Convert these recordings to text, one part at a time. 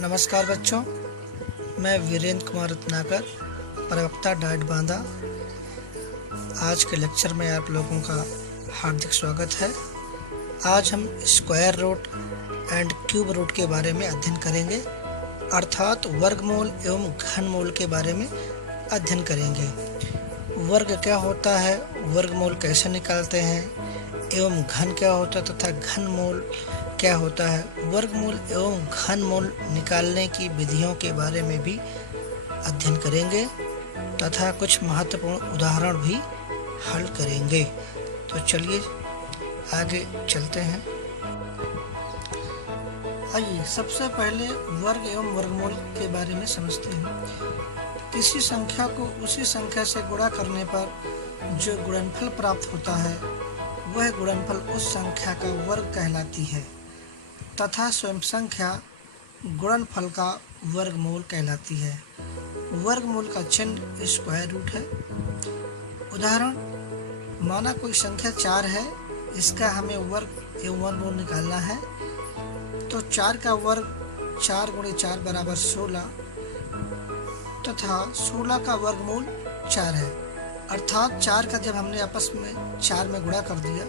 नमस्कार बच्चों, मैं वीरेंद्र कुमार रत्नाकर, प्रवक्ता डाइट बांदा। आज के लेक्चर में आप लोगों का हार्दिक स्वागत है। आज हम square root and cube root के बारे में अध्ययन करेंगे, अर्थात वर्गमूल एवं घनमूल के बारे में अध्ययन करेंगे। वर्ग क्या होता है, वर्गमूल कैसे निकालते हैं, एवं घन क्या होता है तथा घनमूल क्या होता है। वर्गमूल एवं घनमूल निकालने की विधियों के बारे में भी अध्ययन करेंगे तथा कुछ महत्वपूर्ण उदाहरण भी हल करेंगे। तो चलिए आगे चलते हैं। आइए सबसे पहले वर्ग एवं वर्गमूल के बारे में समझते हैं। किसी संख्या को उसी संख्या से गुणा करने पर जो गुणनफल प्राप्त होता है वह गुणनफल उस संख्या का वर्ग कहलाती है तथा स्वयं संख्या गुणनफल का वर्गमूल कहलाती है। वर्गमूल का चिन्ह स्क्वायर रूट है। उदाहरण, माना कोई संख्या 4 है, इसका हमें वर्ग एवं वर्गमूल निकालना है। तो 4 का वर्ग 4 गुणे 4 बराबर 16 तथा 16 का वर्गमूल 4 है। अर्थात 4 का जब हमने आपस में 4 में गुणा कर दिया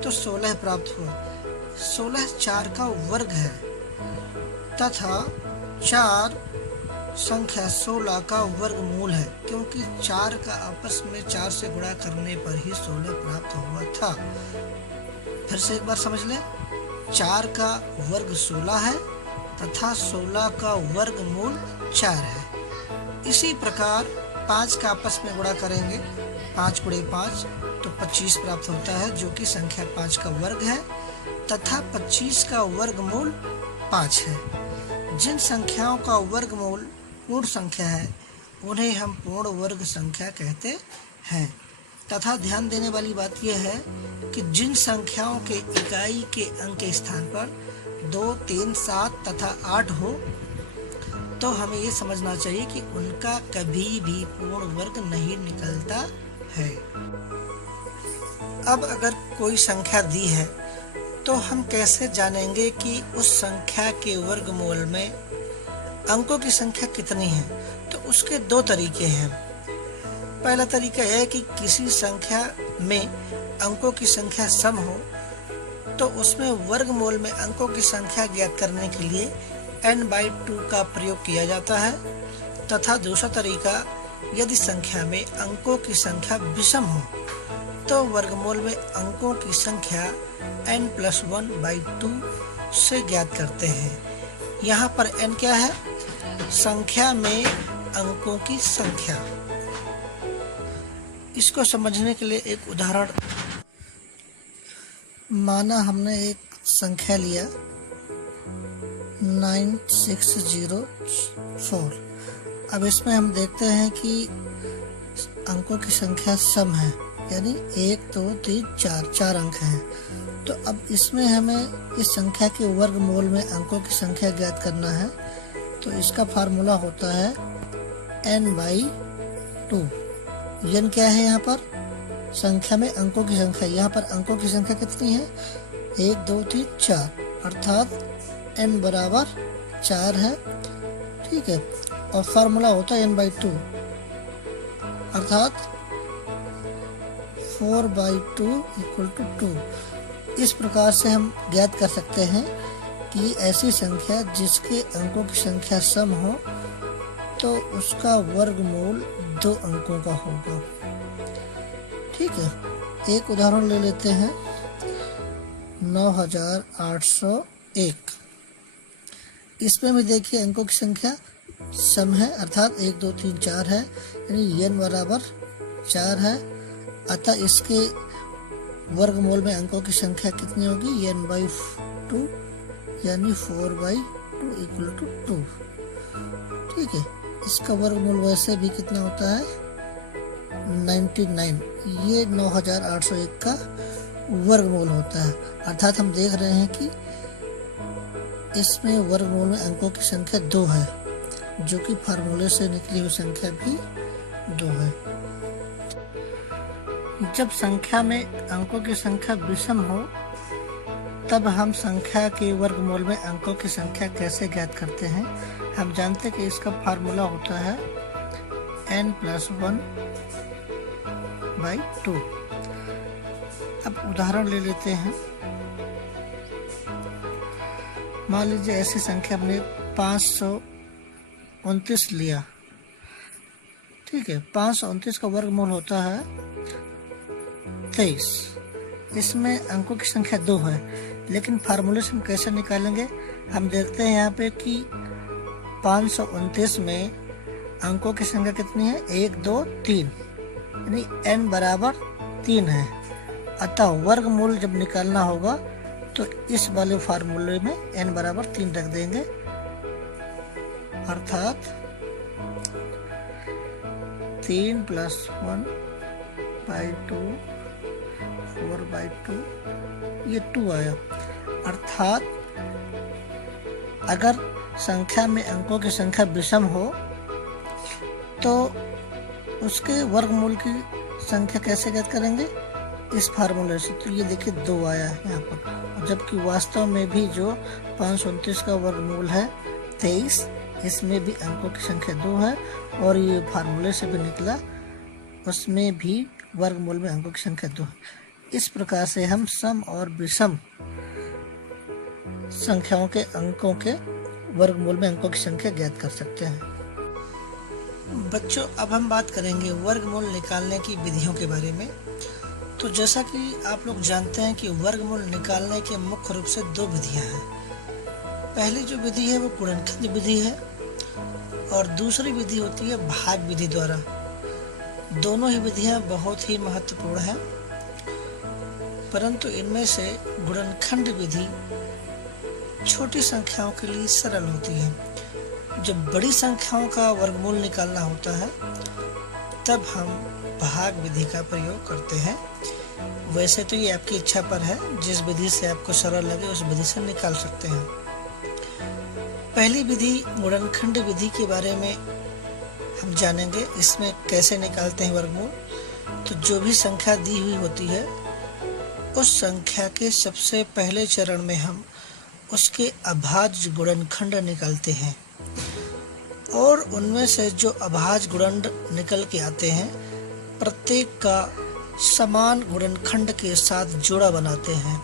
तो 16 प्राप्त हुआ। 16 4 का वर्ग है तथा 4 संख्या 16 का वर्गमूल है, क्योंकि 4 का आपस में 4 से गुणा करने पर ही 16 प्राप्त हुआ था। फिर से एक बार समझ लें, 4 का वर्ग 16 है तथा 16 का वर्गमूल 4 है। इसी प्रकार 5 का आपस में गुणा करेंगे, 5 गुणे 5 तो 25 प्राप्त होता है, जो कि संख्या 5 का वर्ग है तथा 25 का वर्गमूल 5 है। जिन संख्याओं का वर्गमूल पूर्ण संख्या है उन्हें हम पूर्ण वर्ग संख्या कहते हैं। तथा ध्यान देने वाली बात यह है कि जिन संख्याओं के इकाई के अंक के स्थान पर 2, 3, 7 तथा 8 हो तो हमें ये समझना चाहिए कि उनका कभी भी पूर्ण वर्ग नहीं निकलता है। अब अगर कोई संख्या दी है तो हम कैसे जानेंगे कि उस संख्या के वर्गमूल में अंकों की संख्या कितनी है। तो उसके 2 तरीके हैं। पहला तरीका यह है कि किसी संख्या में अंकों की संख्या सम हो तो उसमें वर्गमूल में अंकों की संख्या ज्ञात करने के लिए n/2 का प्रयोग किया जाता है। तथा दूसरा तरीका, यदि संख्या में अंकों की संख्या विषम हो तो वर्गमूल में अंकों की संख्या n+1/2 से ज्ञात करते हैं। यहाँ पर n क्या है? संख्या में अंकों की संख्या। इसको समझने के लिए एक उदाहरण, माना हमने एक संख्या लिया 9604। अब इसमें हम देखते हैं कि अंकों की संख्या सम है, यानी 1, 2, 3, 4 अंक हैं। तो अब इसमें हमें इस संख्या के वर्गमूल में अंकों की संख्या ज्ञात करना है। तो इसका फार्मूला होता है n/2। n क्या है? यहाँ पर संख्या में अंकों की संख्या। यहाँ पर अंकों की संख्या कितनी है? 1, 2, 3, 4, अर्थात n बराबर 4 है। ठीक है, और फार्मूला होता है n/2, अर्थात 4/2 = 2। इस प्रकार से हम ज्ञात कर सकते हैं कि ऐसी संख्या जिसके अंकों की संख्या सम हो तो उसका वर्गमूल 2 अंकों का होगा। ठीक है, एक उदाहरण ले लेते हैं 9801। इसमें भी देखिए अंकों की संख्या सम है, अर्थात 1, 2, 3, 4 है, यानी n बराबर 4 है। अतः इसके वर्गमूल में अंकों की संख्या कितनी होगी? n/2 यानी 4/2 = 2। ठीक है, इसका वर्गमूल वैसे भी कितना होता है? 99। ये 9801 का वर्गमूल होता है। अर्थात हम देख रहे हैं कि इसमें वर्गमूल में अंकों की संख्या 2 है, जो कि फार्मूले से निकली हुई संख्या भी 2 है। जब संख्या में अंकों की संख्या विषम हो तब हम संख्या के वर्गमूल में अंकों की संख्या कैसे ज्ञात करते हैं। हम जानते हैं कि इसका फार्मूला होता है n+1/2। अब उदाहरण ले लेते हैं। मान लीजिए ऐसी संख्या हमने 529 लिया, ठीक है। 529 का वर्गमूल होता है 23। इसमें अंकों की संख्या 2 है, लेकिन फार्मूले से हम कैसे निकालेंगे। हम देखते हैं यहाँ पे कि 529 में अंकों की संख्या कितनी है, 1 2 3, यानी n बराबर 3 है। अतः वर्गमूल जब निकालना होगा तो इस वाले फार्मूले में n बराबर 3 रख देंगे, अर्थात 3 + 1/2 4/2, ये 2 आया। अर्थात अगर संख्या में अंकों की संख्या विषम हो तो उसके वर्गमूल की संख्या कैसे ज्ञात करेंगे, इस फार्मूले से। तो ये देखिए 2 आया है यहाँ पर, और जबकि वास्तव में भी जो 529 का वर्गमूल है 23, इसमें भी अंकों की संख्या 2 है, और ये फार्मूले से भी निकला, उसमें भी वर्गमूल में अंकों की संख्या 2 है। इस प्रकार से हम सम और विषम संख्याओं के अंकों के वर्गमूल में अंकों की संख्या ज्ञात कर सकते हैं। बच्चों, अब हम बात करेंगे वर्गमूल निकालने की विधियों के बारे में। तो जैसा कि आप लोग जानते हैं कि वर्गमूल निकालने के मुख्य रूप से 2 विधियां हैं। पहली जो विधि है वो गुणनखंड विधि है, और दूसरी विधि होती है भाग विधि द्वारा। दोनों ही विधियां बहुत ही महत्वपूर्ण हैं, परंतु इनमें से गुणनखंड विधि छोटी संख्याओं के लिए सरल होती है। जब बड़ी संख्याओं का वर्गमूल निकालना होता है तब हम भाग विधि का प्रयोग करते हैं। वैसे तो ये आपकी इच्छा पर है, जिस विधि से आपको सरल लगे उस विधि से निकाल सकते हैं। पहली विधि गुणनखंड विधि के बारे में हम जानेंगे। इसमें कैसे निकालते हैं वर्गमूल। तो जो भी संख्या दी हुई होती है उस संख्या के सबसे पहले चरण में हम उसके अभाज्य गुणनखंड निकालते हैं, और उनमें से जो अभाज्य गुणनखंड निकल के आते हैं प्रत्येक का समान गुणनखंड के साथ जोड़ा बनाते हैं।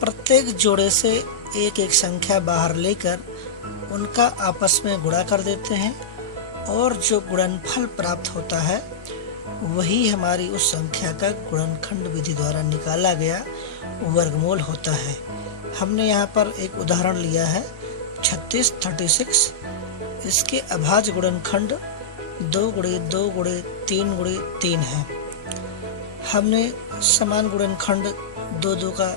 प्रत्येक जोड़े से एक एक संख्या बाहर लेकर उनका आपस में गुणा कर देते हैं, और जो गुणनफल प्राप्त होता है वही हमारी उस संख्या का गुणनखंड विधि द्वारा निकाला गया वर्गमूल होता है। हमने यहाँ पर एक उदाहरण लिया है 36। इसके अभाज्य गुणनखंड 2 × 2 × 3 × 3 है। हमने समान गुणनखंड 2 का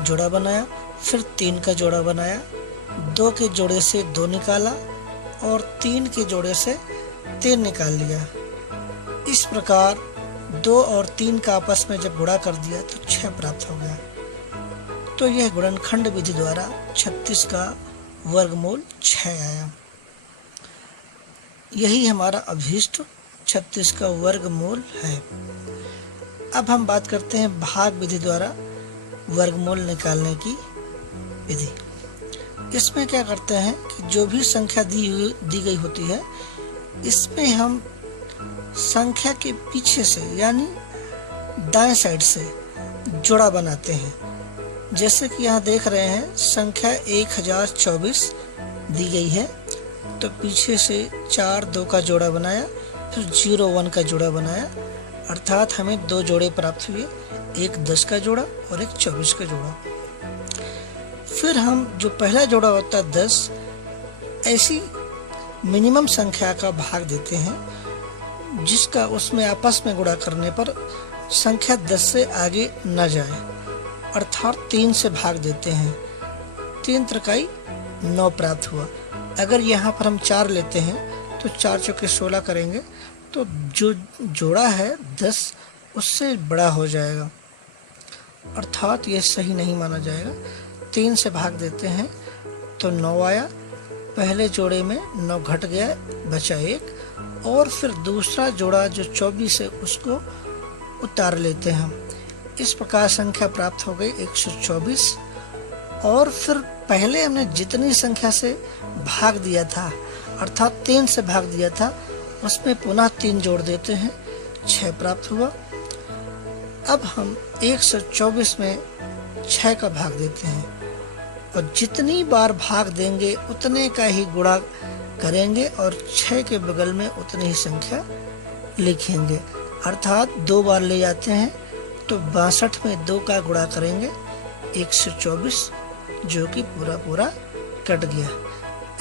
जोड़ा बनाया, फिर 3 का जोड़ा बनाया, 2 के जोड़े से 2 निकाला और 3 के जोड़े से 3 निकाल लिया। इस प्रकार 2 और 3 का आपस में जब गुणा कर दिया तो 6 प्राप्त हो गया। तो यह गुणनखंड विधि द्वारा 36 का वर्गमूल 6 आया। यही हमारा अभीष्ट 36 का वर्गमूल है। अब हम बात करते हैं भाग विधि द्वारा वर्गमूल निकालने की विधि। इसमें क्या करते हैं कि जो भी संख्या दी गई होती है इसमें हम संख्या के पीछे से यानी दाएं साइड से जोड़ा बनाते हैं। जैसे कि यहाँ देख रहे हैं संख्या 1024 दी गई है, तो पीछे से 4 2 का जोड़ा बनाया, फिर 0 1 का जोड़ा बनाया, अर्थात हमें 2 जोड़े प्राप्त हुए, एक 10 का जोड़ा और एक 24 का जोड़ा। फिर हम जो पहला जोड़ा होता है 10, ऐसी मिनिमम संख्या का भाग देते हैं जिसका उसमें आपस में गुणा करने पर संख्या 10 से आगे न जाए, अर्थात 3 से भाग देते हैं। 3 त्रिकाई 9 प्राप्त हुआ। अगर यहाँ पर हम 4 लेते हैं तो 4 चौके 16 करेंगे तो जो जोड़ा है 10 उससे बड़ा हो जाएगा, अर्थात ये सही नहीं माना जाएगा। 3 से भाग देते हैं तो 9 आया। पहले जोड़े में 9 घट गया, बचा 1, और फिर दूसरा जोड़ा जो 24 है उसको उतार लेते हैं हम। इस प्रकार संख्या प्राप्त हो गई 124। और फिर पहले हमने जितनी संख्या से भाग दिया था अर्थात 3 से भाग दिया था उसमें पुनः 3 जोड़ देते हैं, 6 प्राप्त हुआ। अब हम 124 में 6 का भाग देते हैं और जितनी बार भाग देंगे उतने का ही गुणा करेंगे और 6 के बगल में उतनी ही संख्या लिखेंगे, अर्थात 2 बार ले जाते हैं तो 62 में 2 का गुणा करेंगे 124, जो कि पूरा कट गया।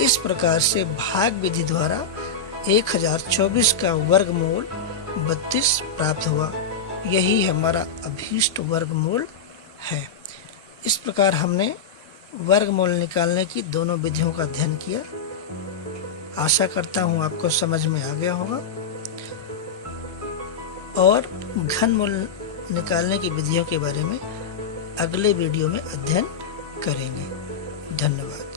इस प्रकार से भाग विधि द्वारा 1024 का वर्गमूल 32 प्राप्त हुआ। यही हमारा अभीष्ट वर्गमूल है। इस प्रकार हमने वर्गमूल निकालने की दोनों विधियों का अध्ययन किया। आशा करता हूँ आपको समझ में आ गया होगा और घनमूल निकालने की विधियों के बारे में अगले वीडियो में अध्ययन करेंगे। धन्यवाद।